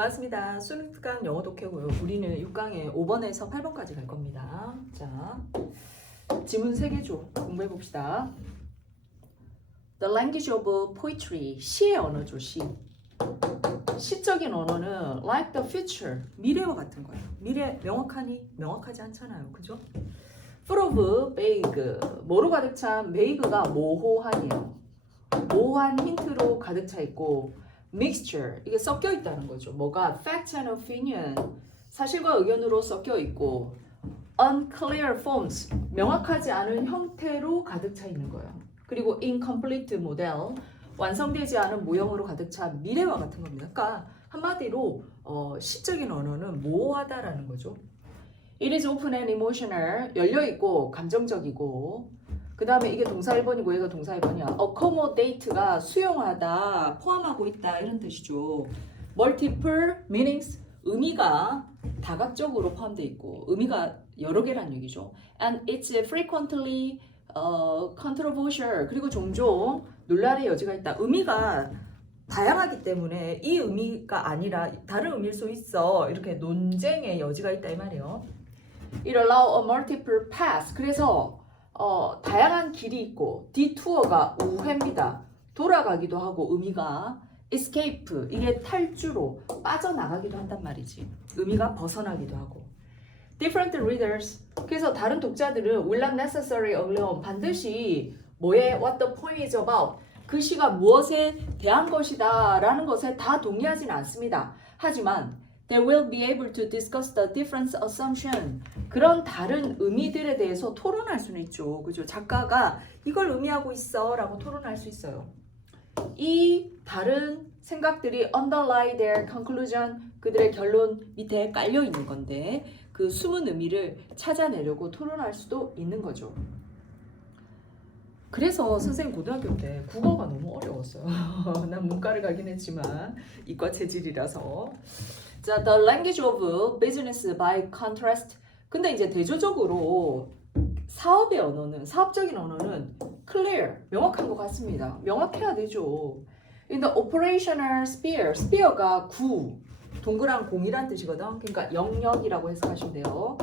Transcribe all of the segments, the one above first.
반갑습니다. 수능 특강 영어 독해고요. 우리는 6강에 5번에서 8번까지 갈 겁니다. 자, 지문 3개죠. 공부해 봅시다. The language of poetry. 시의 언어죠, 시. 시적인 언어는 like the future. 미래와 같은 거예요. 미래 명확하니? 명확하지 않잖아요. 그죠? full of vague. 뭐로 가득 찬? vague가 모호한이에요. 모호한 힌트로 가득 차 있고 mixture, 이게 섞여 있다는 거죠. 뭐가 fact and opinion, 사실과 의견으로 섞여 있고 unclear forms, 명확하지 않은 형태로 가득 차 있는 거예요. 그리고 incomplete model, 완성되지 않은 모형으로 가득 찬 미래와 같은 겁니다. 그러니까 한마디로 시적인 언어는 모호하다라는 거죠. It is open and emotional, 열려있고 감정적이고, 그 다음에 이게 동사 1번이고 얘가 동사 2번이야. accommodate가 수용하다, 포함하고 있다 이런 뜻이죠. multiple meanings, 의미가 다각적으로 포함되어 있고 의미가 여러 개란 얘기죠. and it's frequently controversial, 그리고 종종 논란의 여지가 있다. 의미가 다양하기 때문에 이 의미가 아니라 다른 의미일 수 있어. 이렇게 논쟁의 여지가 있다 이 말이에요. It allow a multiple path, 그래서 다양한 길이 있고 detour가 우회입니다. 돌아가기도 하고 의미가 escape, 이게 탈주로 빠져나가기도 한단 말이지. 의미가 벗어나기도 하고 different readers, 그래서 다른 독자들은 will not necessarily agree on, 반드시 뭐에 what the poem is about, 그 시가 무엇에 대한 것이다 라는 것에 다 동의하지는 않습니다. 하지만 they will be able to discuss the different assumption, 그런 다른 의미들에 대해서 토론할 수는 있죠. 그죠? 작가가 이걸 의미하고 있어 라고 토론할 수 있어요. 이 다른 생각들이 underlie their conclusion, 그들의 결론 밑에 깔려 있는 건데 그 숨은 의미를 찾아내려고 토론할 수도 있는 거죠. 그래서 선생님 고등학교 때 국어가 너무 어려웠어요. 난 문과를 가긴 했지만 이과 체질이라서. 자, the language of business by contrast. 근데 이제 대조적으로 사업의 언어는, 사업적인 언어는 clear, 명확한 것 같습니다. 명확해야 되죠. In the operational sphere, sphere가 구, 동그란 공이란 뜻이거든. 그러니까 영역이라고 해석하시면 돼요.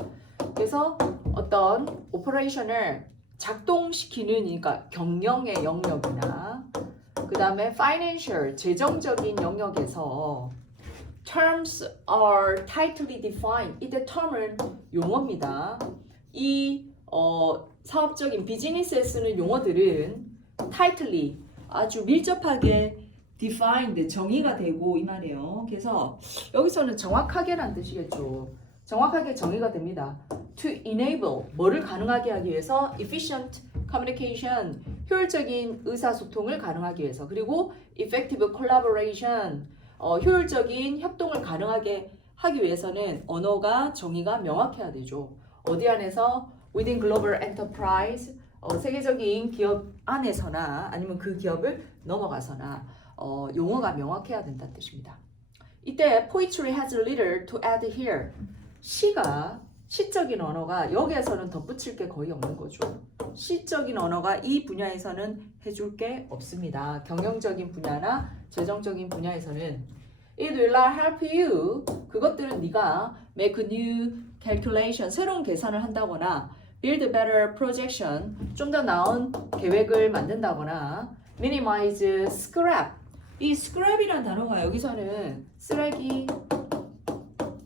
그래서 어떤 operational, 작동시키는, 그러니까 경영의 영역이나 그 다음에 financial, 재정적인 영역에서 terms are tightly defined. 이때 term은 용어입니다. 이 사업적인 비즈니스에 쓰는 용어들은 tightly, 아주 밀접하게 defined, 정의가 되고 이 말이에요. 그래서 여기서는 정확하게란 뜻이겠죠. 정확하게 정의가 됩니다. To enable, 뭐를 가능하게 하기 위해서 efficient communication, 효율적인 의사소통을 가능하기 위해서, 그리고 effective collaboration, 효율적인 협동을 가능하게 하기 위해서는 언어가 정의가 명확해야 되죠. 어디 안에서? Within global enterprise, 세계적인 기업 안에서나 아니면 그 기업을 넘어가서나 용어가 명확해야 된다는 뜻입니다. 이때 poetry has little to add here. 시적인 언어가 여기에서는 덧붙일 게 거의 없는 거죠. 시적인 언어가 이 분야에서는 해줄 게 없습니다. 경영적인 분야나 재정적인 분야에서는 It will not help you. 그것들은 네가 make a new calculation, 새로운 계산을 한다거나 build a better projection, 좀 더 나은 계획을 만든다거나 minimize scrap. 이 scrap이라는 단어가 여기서는 쓰레기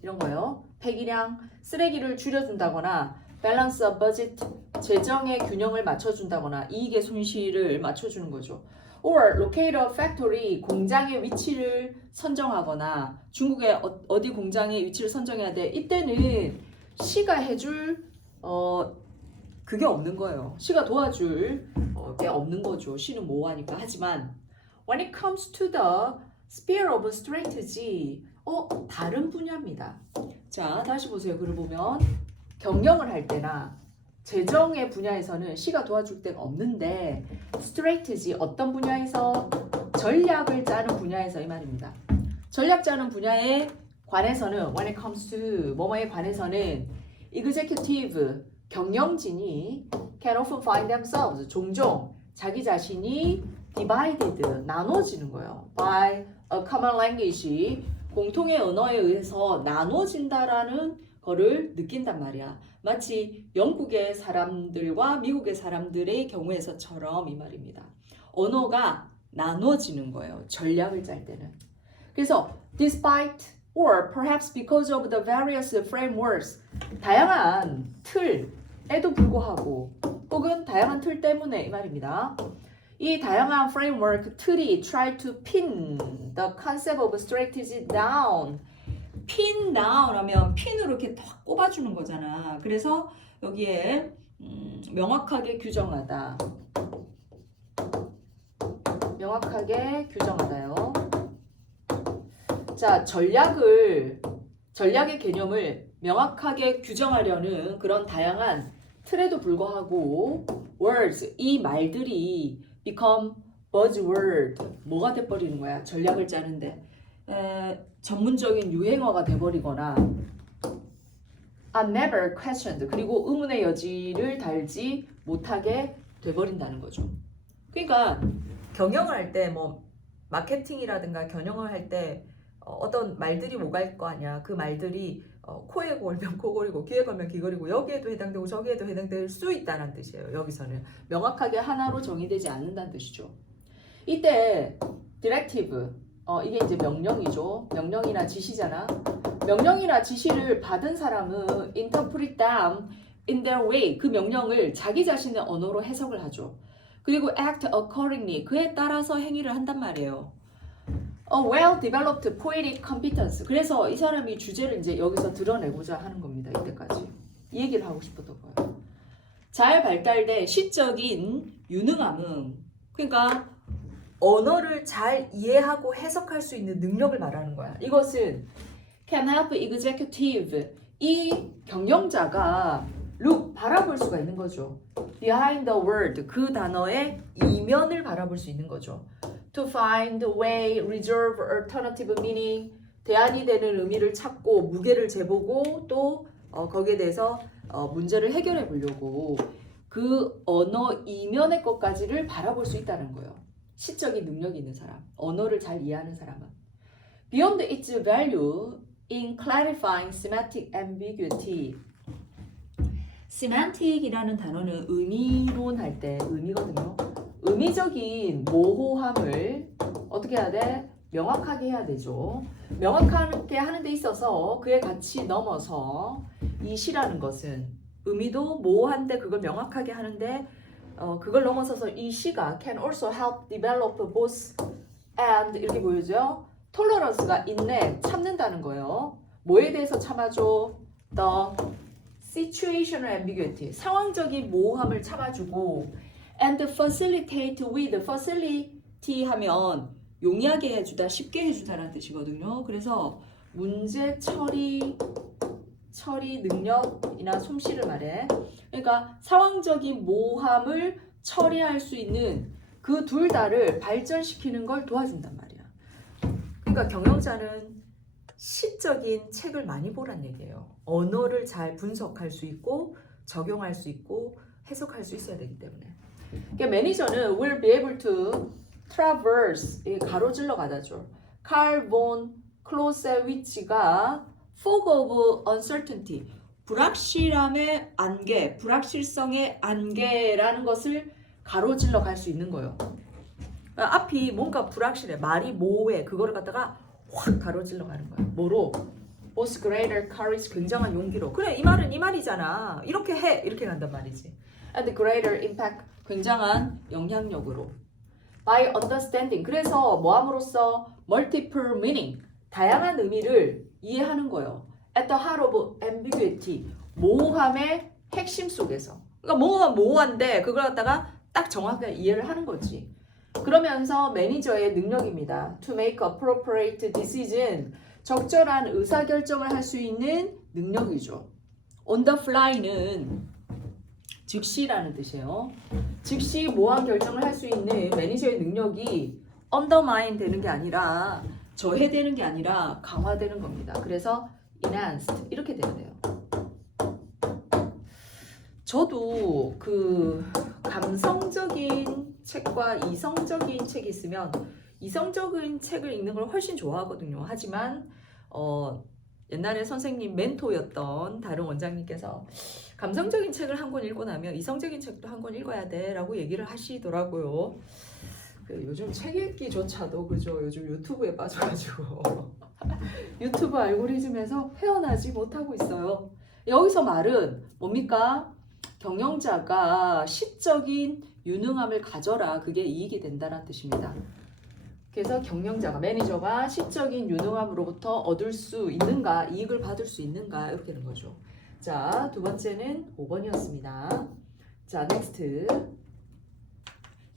이런 거예요. 폐기량, 쓰레기를 줄여준다거나 balance a budget, 재정의 균형을 맞춰준다거나 이익의 손실을 맞춰주는 거죠. or locate a factory, 공장의 위치를 선정하거나 중국의 어디 공장의 위치를 선정해야 돼. 이때는 시가 해줄 그게 없는 거예요. 시가 도와줄 게 없는 거죠. 시는 모호하니까. 하지만 when it comes to the sphere of strategy, 다른 분야입니다. 자, 다시 보세요. 글을 보면 경영을 할 때나 재정의 분야에서는 시가 도와줄 데가 없는데 strategy, 어떤 분야에서? 전략을 짜는 분야에서 이 말입니다. 전략 짜는 분야에 관해서는 when it comes to 뭐뭐에 관해서는 executive, 경영진이 can often find themselves, 종종 자기 자신이 divided, 나눠지는 거예요. by a common language, 공통의 언어에 의해서 나눠진다라는 거를 느낀단 말이야. 마치 영국의 사람들과 미국의 사람들의 경우에서처럼 이 말입니다. 언어가 나눠지는 거예요. 전략을 짤 때는. 그래서 despite or perhaps because of the various frameworks 다양한 틀에도 불구하고 혹은 다양한 틀 때문에 이 말입니다. 이 다양한 framework 틀이 try to pin the concept of strategy down. pin down 하면 핀으로 이렇게 탁 꼽아주는 거잖아. 그래서 여기에 명확하게 규정하다. 명확하게 규정하다요. 자, 전략의 개념을 명확하게 규정하려는 그런 다양한 틀에도 불구하고 words, 이 말들이 become buzzword, 뭐가 돼버리는 거야? 전략을 짜는데 전문적인 유행어가 돼버리거나 are never questioned, 그리고 의문의 여지를 달지 못하게 돼버린다는 거죠. 그러니까 경영을 할 때 뭐 마케팅이라든가 경영을 할 때 어떤 말들이 오갈 거 아니야. 그 말들이 코에 걸면 코걸이고 귀에 걸면 귀걸이고 여기에도 해당되고 저기에도 해당될 수 있다는 뜻이에요. 여기서는 명확하게 하나로 정의되지 않는다는 뜻이죠. 이때 directive, 이게 이제 명령이죠. 명령이나 지시잖아. 명령이나 지시를 받은 사람은 interpret them in their way, 그 명령을 자기 자신의 언어로 해석을 하죠. 그리고 act accordingly, 그에 따라서 행위를 한단 말이에요. A well-developed poetic competence. 그래서 이 사람이 주제를 이제 여기서 드러내고자 하는 겁니다. 이때까지. 이 얘기를 하고 싶었던 거예요. 잘 발달된 시적인 유능함은, 그러니까 언어를 잘 이해하고 해석할 수 있는 능력을 말하는 거야. 이것은 can help executive, 이 경영자가 look, 바라볼 수가 있는 거죠. behind the word, 그 단어의 이면을 바라볼 수 있는 거죠. to find a way, reserve alternative meaning, 대안이 되는 의미를 찾고 무게를 재보고 또 거기에 대해서 문제를 해결해 보려고 그 언어 이면의 것까지를 바라볼 수 있다는 거예요. 시적인 능력이 있는 사람, 언어를 잘 이해하는 사람은. Beyond its value in clarifying semantic ambiguity. semantic이라는 단어는 의미론 할 때 의미거든요. 의미적인 모호함을 어떻게 해야 돼? 명확하게 해야 되죠. 명확하게 하는 데 있어서 그의 가치 넘어서 이 시라는 것은 의미도 모호한데 그걸 명확하게 하는데 그걸 넘어서서 이 시가 can also help develop both and 이렇게 보여줘요. tolerance가 인내, 참는다는 거예요. 뭐에 대해서 참아줘? The situational ambiguity, 상황적인 모호함을 참아주고 and facilitate with, facility 하면 용이하게 해주다, 쉽게 해주다라는 뜻이거든요. 그래서 문제 처리 능력이나 솜씨를 말해. 그러니까 상황적인 모호함을 처리할 수 있는 그 둘 다를 발전시키는 걸 도와준단 말이야. 그러니까 경영자는 시적인 책을 많이 보란 얘기예요. 언어를 잘 분석할 수 있고 적용할 수 있고 해석할 수 있어야 되기 때문에. 그러니까 매니저는 will be able to traverse, 가로질러 가다죠. 칼 본 클로세위치가 fog of uncertainty, 불확실함의 안개, 불확실성의 안개라는 것을 가로질러 갈 수 있는 거예요. 그러니까 앞이 뭔가 불확실해, 말이 모호해, 그거를 갖다가 확 가로질러 가는 거야. 뭐로? Both greater courage, 굉장한 용기로. 그래, 이 말은 이 말이잖아. 이렇게 해, 이렇게 간단 말이지. And greater impact, 굉장한 영향력으로. By understanding, 그래서 뭐함으로써 multiple meaning, 다양한 의미를 이해하는 거예요. At the heart of ambiguity, 모호함의 핵심 속에서. 그러니까 모호한데 그걸 갖다가 딱 정확하게 이해를 하는 거지. 그러면서 매니저의 능력입니다. To make appropriate decision, 적절한 의사결정을 할 수 있는 능력이죠. On the fly는 즉시라는 뜻이에요. 즉시 모호한 결정을 할 수 있는 매니저의 능력이 undermine 되는 게 아니라, 저해되는 게 아니라 강화되는 겁니다. 그래서 enhanced 이렇게 돼야 돼요. 저도 그 감성적인 책과 이성적인 책이 있으면 이성적인 책을 읽는 걸 훨씬 좋아하거든요. 하지만 옛날에 선생님 멘토였던 다른 원장님께서 감성적인 책을 한 권 읽고 나면 이성적인 책도 한 권 읽어야 돼 라고 얘기를 하시더라고요. 요즘 책 읽기조차도 그죠. 요즘 유튜브에 빠져가지고 유튜브 알고리즘에서 헤어나지 못하고 있어요. 여기서 말은 뭡니까? 경영자가 시적인 유능함을 가져라. 그게 이익이 된다는 뜻입니다. 그래서 경영자가, 매니저가 시적인 유능함으로부터 얻을 수 있는가, 이익을 받을 수 있는가, 이렇게 되는 거죠. 자, 두 번째는 5번이었습니다. 자, 넥스트.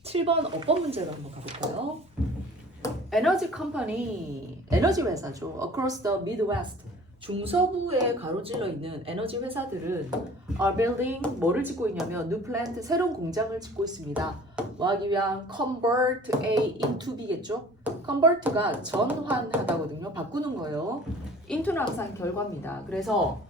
7번 어법 문제로 한번 가볼까요? 에너지 컴퍼니, 에너지 회사죠. Across the Midwest. 중서부에 가로질러 있는 에너지 회사들은 are building, 뭐를 짓고 있냐면 new plant, 새로운 공장을 짓고 있습니다. 뭐 하기 위한 convert A into B겠죠? convert가 전환하다거든요. 바꾸는 거예요. into는 항상 결과입니다. 그래서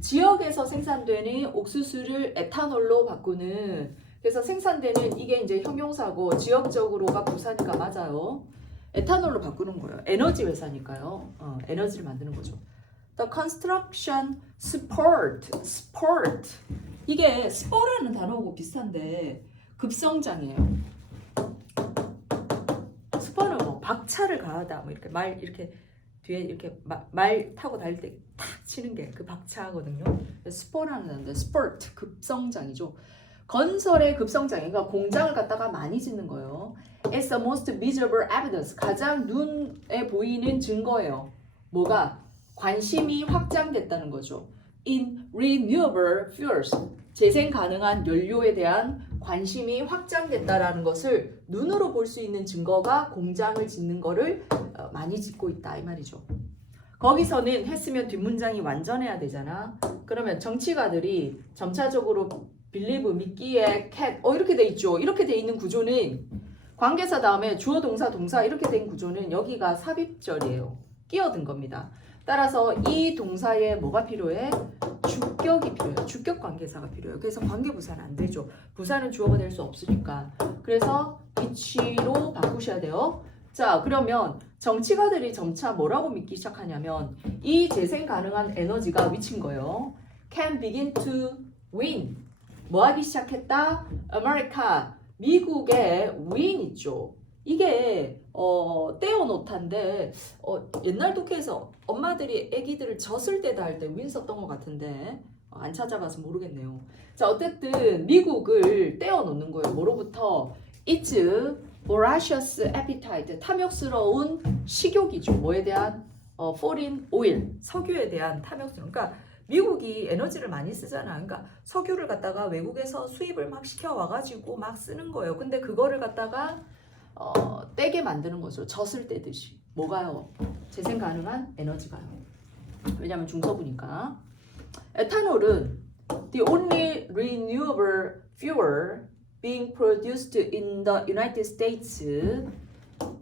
지역에서 생산되는 옥수수를 에탄올로 바꾸는, 그래서 생산되는 이게 이제 형용사고 지역적으로가 부사니까 맞아요. 에탄올로 바꾸는 거예요. 에너지 회사니까요. 에너지를 만드는 거죠. The construction spurt. 이게 spur라는 단어하고 비슷한데 급성장이에요. spur는 뭐 박차를 가하다, 뭐 이렇게 말 이렇게 뒤에 이렇게 말 타고 달릴 때 탁 치는 게 그 박차거든요. spur라는 단어인데 spurt 급성장이죠. 건설의 급성장, 그러니까 공장을 갖다가 많이 짓는 거예요. It's the most visible evidence. 가장 눈에 보이는 증거예요. 뭐가? 관심이 확장됐다는 거죠. In renewable fuels. 재생 가능한 연료에 대한 관심이 확장됐다라는 것을 눈으로 볼 수 있는 증거가 공장을 짓는 거를 많이 짓고 있다 이 말이죠. 거기서는 했으면 뒷문장이 완전해야 되잖아. 그러면 정치가들이 점차적으로 believe, 믿기에 can, 이렇게 돼 있죠. 이렇게 돼 있는 구조는 관계사 다음에 주어 동사 동사 이렇게 된 구조는 여기가 삽입절이에요. 끼어든 겁니다. 따라서 이 동사에 뭐가 필요해? 주격이 필요해요. 주격 관계사가 필요해요. 그래서 관계부사는 안 되죠. 부사는 주어가 될 수 없으니까. 그래서 which로 바꾸셔야 돼요. 자, 그러면 정치가들이 점차 뭐라고 믿기 시작하냐면 이 재생 가능한 에너지가 which인 거예요. Can begin to win. 뭐 하기 시작했다? America. 미국의 win 있죠. 이게 떼어놓다인데 옛날 독해에서 엄마들이 아기들을 젖을 때다 할 때 윈 썼던 것 같은데 안 찾아봐서 모르겠네요. 자, 어쨌든 미국을 떼어놓는 거예요. 뭐로부터? It's voracious appetite. 탐욕스러운 식욕이죠. 뭐에 대한? foreign oil. 석유에 대한 탐욕스러운. 그러니까 미국이 에너지를 많이 쓰잖아. 그러니까 석유를 갖다가 외국에서 수입을 막 시켜와가지고 막 쓰는 거예요. 근데 그거를 갖다가 떼게 만드는 거죠. 젖을 떼듯이. 뭐가요? 재생 가능한 에너지가요. 왜냐면 중서부니까. 에탄올은 the only renewable fuel being produced in the United States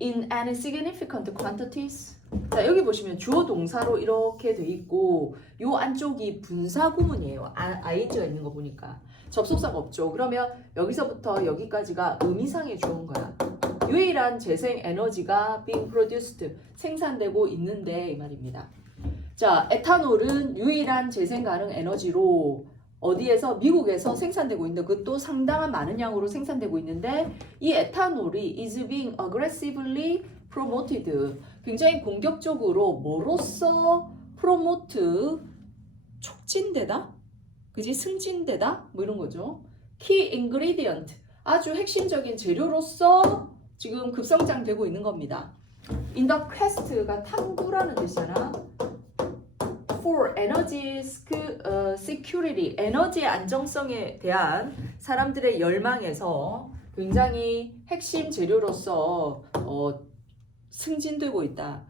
in any significant quantities. 자, 여기 보시면 주어 동사로 이렇게 돼 있고 요 안쪽이 분사 구문이에요. ing가 있는 거 보니까. 접속사가 없죠. 그러면 여기서부터 여기까지가 의미상의 주어인 거야. 유일한 재생 에너지가 being produced, 생산되고 있는데 이 말입니다. 자, 에탄올은 유일한 재생 가능 에너지로 어디에서? 미국에서 생산되고 있는데 그것도 상당한 많은 양으로 생산되고 있는데 이 에탄올이 is being aggressively promoted. 굉장히 공격적으로 뭐로써 promote, 촉진되다? 그지? 승진되다? 뭐 이런 거죠. key ingredient, 아주 핵심적인 재료로서 지금 급성장되고 있는 겁니다. In the quest가 탐구라는 뜻이잖아. For energy security, 에너지의 안정성에 대한 사람들의 열망에서 굉장히 핵심 재료로서 승진되고 있다.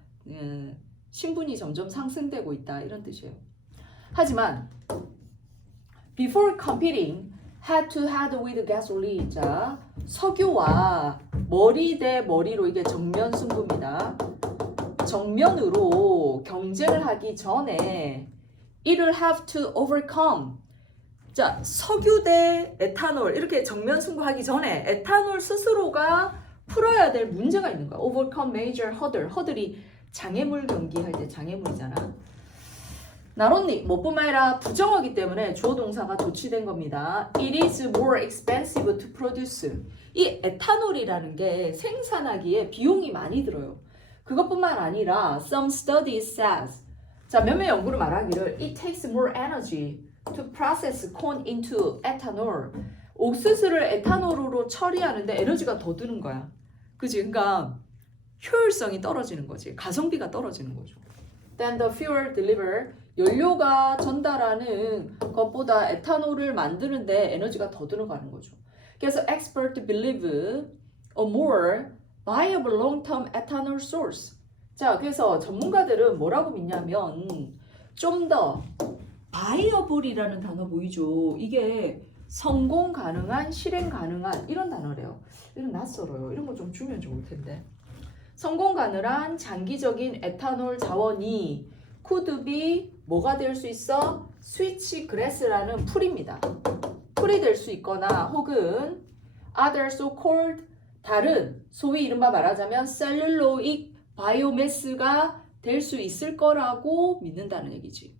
신분이 점점 상승되고 있다. 이런 뜻이에요. 하지만 before competing head to head with gasoline. 자, 석유와 머리 대 머리로, 이게 정면 승부입니다. 정면으로 경쟁을 하기 전에 it'll have to overcome. 자, 석유 대 에탄올 이렇게 정면 승부하기 전에 에탄올 스스로가 풀어야 될 문제가 있는 거야. overcome major hurdle. 허들이 장애물 경기 할 때 장애물이잖아. Not only 뭐뿐만 아니라 부정어기 때문에 주어 동사가 도치된 겁니다. It is more expensive to produce. 이 에탄올이라는 게 생산하기에 비용이 많이 들어요. 그것뿐만 아니라 some studies says 자 몇몇 연구를 말하기를 it takes more energy to process corn into ethanol. 옥수수를 에탄올로 처리하는데 에너지가 더 드는 거야. 그지? 그러니까 효율성이 떨어지는 거지. 가성비가 떨어지는 거죠. Then the fuel deliver 연료가 전달하는 것보다 에탄올을 만드는데 에너지가 더 들어가는 거죠. 그래서 experts believe a more viable long-term ethanol source. 자, 그래서 전문가들은 뭐라고 믿냐면 좀 더 viable이라는 단어 보이죠? 이게 성공 가능한, 실행 가능한 이런 단어래요. 이런 낯설어요. 이런 거 좀 주면 좋을 텐데. 성공 가능한 장기적인 에탄올 자원이 could be 뭐가 될 수 있어? 스위치 그래스라는 풀입니다. 풀이 될 수 있거나 혹은 other so-called 다른 소위 이른바 말하자면 셀룰로익 바이오매스가 될 수 있을 거라고 믿는다는 얘기지.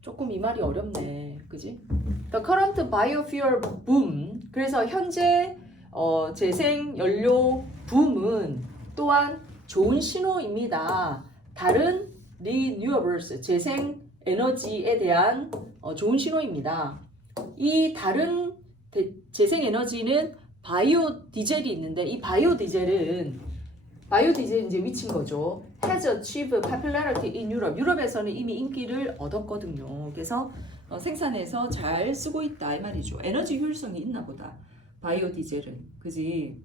조금 이 말이 어렵네. 그지? The current biofuel boom. 그래서 현재 재생 연료 붐은 또한 좋은 신호입니다. 다른 renewables, 재생 에너지에 대한 좋은 신호입니다. 이 다른 재생 에너지는 바이오 디젤이 있는데 이 바이오 디젤은 이제 위치인 거죠. Has achieved popularity in Europe. 유럽에서는 이미 인기를 얻었거든요. 그래서 생산해서 잘 쓰고 있다 이 말이죠. 에너지 효율성이 있나 보다. 바이오 디젤은. 그지?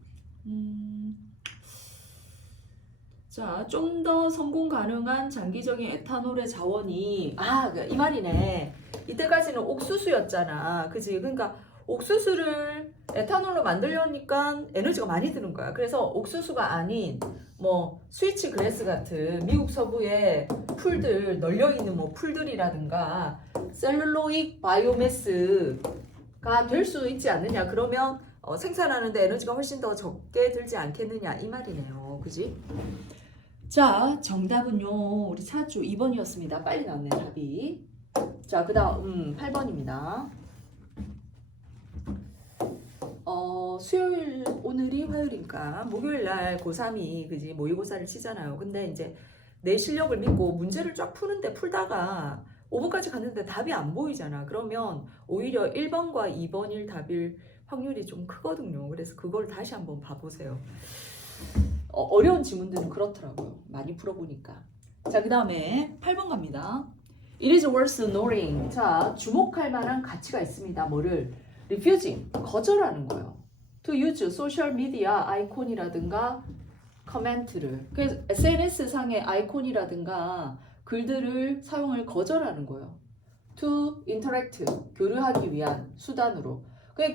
자, 좀 더 성공 가능한 장기적인 에탄올의 자원이 이 말이네. 이때까지는 옥수수였잖아. 그지? 그러니까 옥수수를 에탄올로 만들려니까 에너지가 많이 드는 거야. 그래서 옥수수가 아닌 뭐 스위치 그래스 같은 미국 서부의 풀들 널려 있는 뭐 풀들이라든가 셀룰로익 바이오매스가 될 수 있지 않느냐. 그러면 생산하는데 에너지가 훨씬 더 적게 들지 않겠느냐 이 말이네요. 그지? 자, 정답은요. 우리 찾았죠. 2번이었습니다. 빨리 나왔네, 답이. 자, 그 다음 8번입니다. 수요일, 오늘이 화요일이니까 목요일날 고3이 그지 모의고사를 치잖아요. 근데 이제 내 실력을 믿고 문제를 쫙 풀다가 5번까지 갔는데 답이 안 보이잖아. 그러면 오히려 1번과 2번일 답일 확률이 좀 크거든요. 그래서 그걸 다시 한번 봐보세요. 어려운 지문들은 그렇더라고요. 많이 풀어보니까. 자, 그 다음에 8번 갑니다. It is worth noting. 자, 주목할 만한 가치가 있습니다. 뭐를? refusing, 거절하는 거예요. to use 소셜 미디어 아이콘이라든가 커멘트를. 그래서 SNS상의 아이콘이라든가 글들을 사용을 거절하는 거예요. to interact, 교류하기 위한 수단으로.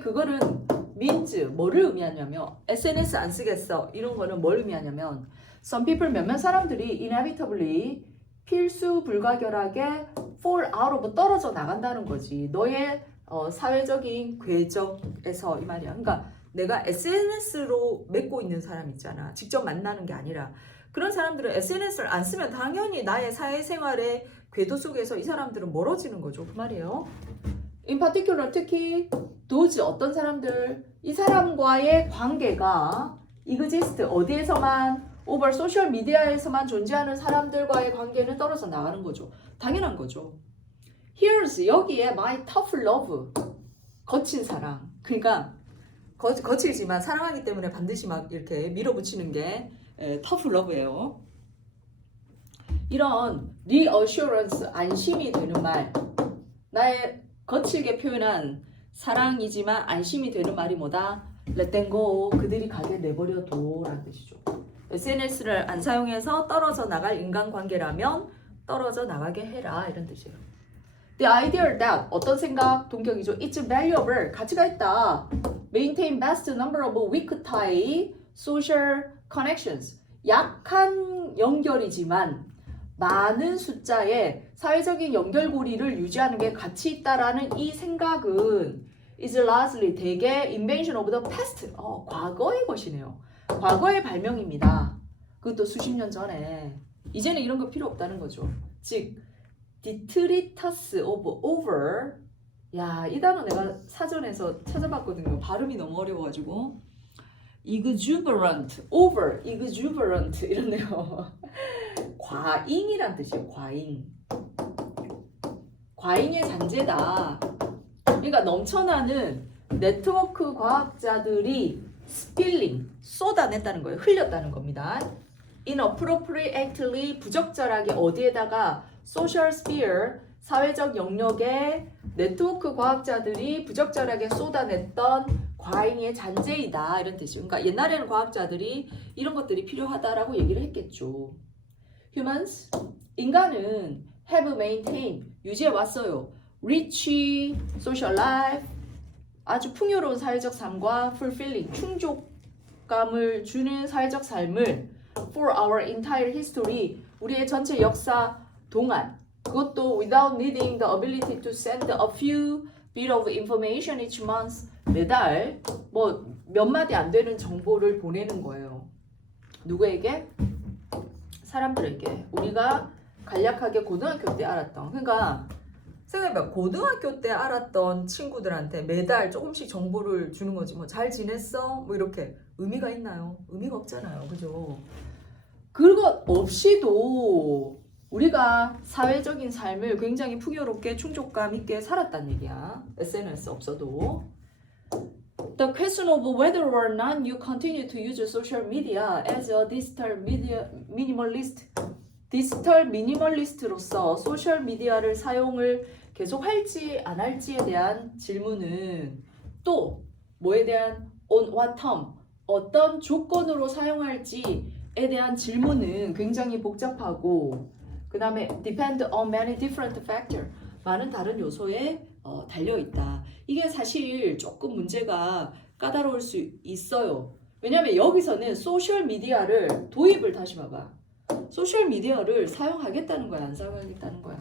그거는 means, 뭐를 의미하냐면 SNS 안 쓰겠어. 이런 거는 뭘 의미하냐면 some people, 몇몇 사람들이 inevitably, 필수 불가결하게 fall out of, 떨어져 나간다는 거지. 너의 사회적인 궤적에서 이 말이야. 그러니까 내가 SNS로 맺고 있는 사람 있잖아. 직접 만나는 게 아니라. 그런 사람들은 SNS를 안 쓰면 당연히 나의 사회생활의 궤도 속에서 이 사람들은 멀어지는 거죠. 그 말이에요. In particular, 특히 those 어떤 사람들, 이 사람과의 관계가 exist, 어디에서만, over 소셜 미디어에서만 존재하는 사람들과의 관계는 떨어져 나가는 거죠. 당연한 거죠. Here's, 여기에 my tough love, 거친 사랑. 그러니까 거칠지만 사랑하기 때문에 반드시 막 이렇게 밀어붙이는 게 tough love예요. 이런 reassurance, 안심이 되는 말, 나의 거칠게 표현한 사랑이지만 안심이 되는 말이 뭐다? Let them go, 그들이 가게 내버려둬 라는 뜻이죠. SNS를 안 사용해서 떨어져 나갈 인간관계라면 떨어져 나가게 해라 이런 뜻이에요. The idea that, 어떤 생각, 동격이죠. It's valuable, 가치가 있다. Maintain best number of weak tie social connections. 약한 연결이지만 많은 숫자의 사회적인 연결고리를 유지하는 게 가치 있다라는 이 생각은 is largely 대개 invention of the past. 과거의 것이네요. 과거의 발명입니다. 그것도 수십 년 전에. 이제는 이런 거 필요 없다는 거죠. 즉 detritus of over. 야, 이 단어 내가 사전에서 찾아봤거든요. 발음이 너무 어려워가지고. exuberant, over, exuberant 이렇네요. 과잉이란 뜻이에요. 과잉. 과잉의 잔재다. 그러니까 넘쳐나는 네트워크 과학자들이 spilling, 쏟아냈다는 거예요. 흘렸다는 겁니다. inappropriately, 부적절하게 어디에다가 social sphere, 사회적 영역에 네트워크 과학자들이 부적절하게 쏟아냈던 과잉의 잔재이다. 이런 뜻이에요. 그러니까 옛날에는 과학자들이 이런 것들이 필요하다라고 얘기를 했겠죠. Humans, 인간은 have maintained, 유지해 왔어요. rich social life, 아주 풍요로운 사회적 삶과 fulfilling, 충족감을 주는 사회적 삶을 for our entire history, 우리의 전체 역사 동안, 그것도 without needing the ability to send a few bit of information each month, 매달 뭐 몇 마디 안 되는 정보를 보내는 거예요. 누구에게? 사람들에게. 우리가 간략하게 고등학교 때 알았던, 그러니까 생각해봐. 고등학교 때 알았던 친구들한테 매달 조금씩 정보를 주는 거지. 뭐 잘 지냈어? 뭐 이렇게 의미가 있나요? 의미가 없잖아요. 그죠? 그것 없이도 우리가 사회적인 삶을 굉장히 풍요롭게 충족감 있게 살았다는 얘기야. SNS 없어도. The question of whether or not you continue to use social media as a digital minimalist, 디지털 미니멀리스트로서 소셜 미디어를 사용을 계속 할지 안 할지에 대한 질문은 또 뭐에 대한 on what term, 어떤 조건으로 사용할지에 대한 질문은 굉장히 복잡하고 그 다음에 depend on many different factors, 많은 다른 요소에 달려있다. 이게 사실 조금 문제가 까다로울 수 있어요. 왜냐하면 여기서는 소셜 미디어를 도입을 다시 봐봐. 소셜 미디어를 사용하겠다는 거야, 안 사용하겠다는 거야?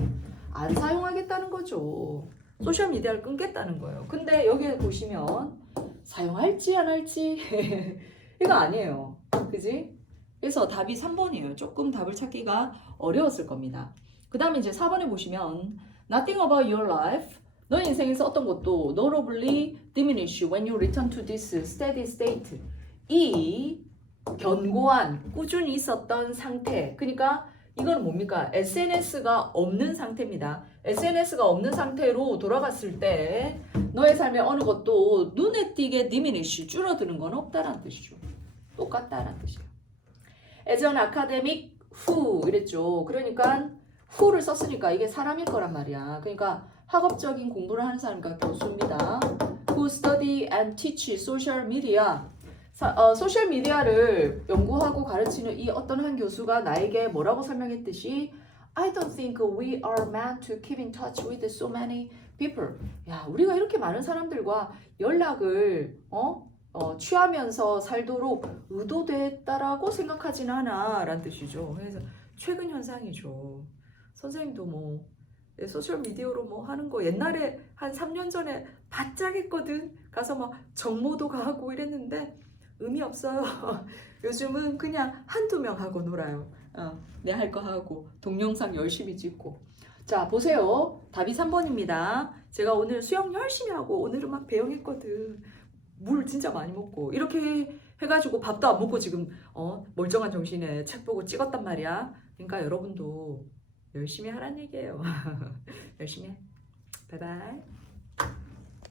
안 사용하겠다는 거죠. 소셜 미디어를 끊겠다는 거예요. 근데 여기 보시면 사용할지 안 할지 이거 아니에요. 그지? 그래서 답이 3번이에요. 조금 답을 찾기가 어려웠을 겁니다. 그 다음에 이제 4번에 보시면 Nothing about your life, 너의 인생에서 어떤 것도 notably diminish when you return to this steady state. 이 견고한, 꾸준히 있었던 상태. 그러니까 이건 뭡니까? SNS가 없는 상태입니다. SNS가 없는 상태로 돌아갔을 때 너의 삶의 어느 것도 눈에 띄게 diminish, 줄어드는 건 없다라는 뜻이죠. 똑같다라는 뜻이에요. As an academic who 이랬죠. 그러니까 who를 썼으니까 이게 사람일 거란 말이야. 그러니까 학업적인 공부를 하는 사람이니까 교수입니다. Who study and teach social media. 소셜 미디어를 연구하고 가르치는 이 어떤 한 교수가 나에게 뭐라고 설명했듯이 I don't think we are meant to keep in touch with so many people. 야, 우리가 이렇게 많은 사람들과 연락을 취하면서 살도록 의도됐다라고 생각하진 않아 라는 뜻이죠. 그래서 최근 현상이죠. 선생님도 뭐 소셜 미디어로 뭐 하는 거 옛날에 한 3년 전에 바짝 했거든. 가서 막 정모도 가고 이랬는데 의미 없어요. 요즘은 그냥 한두 명 하고 놀아요. 내 할 거 하고 동영상 열심히 찍고. 자, 보세요. 답이 3번입니다. 제가 오늘 수영 열심히 하고 오늘은 막 배영했거든. 물 진짜 많이 먹고 이렇게 해가지고 밥도 안 먹고 지금 멀쩡한 정신에 책 보고 찍었단 말이야. 그러니까 여러분도 열심히 하란 얘기예요. 열심히 해. 바이바이.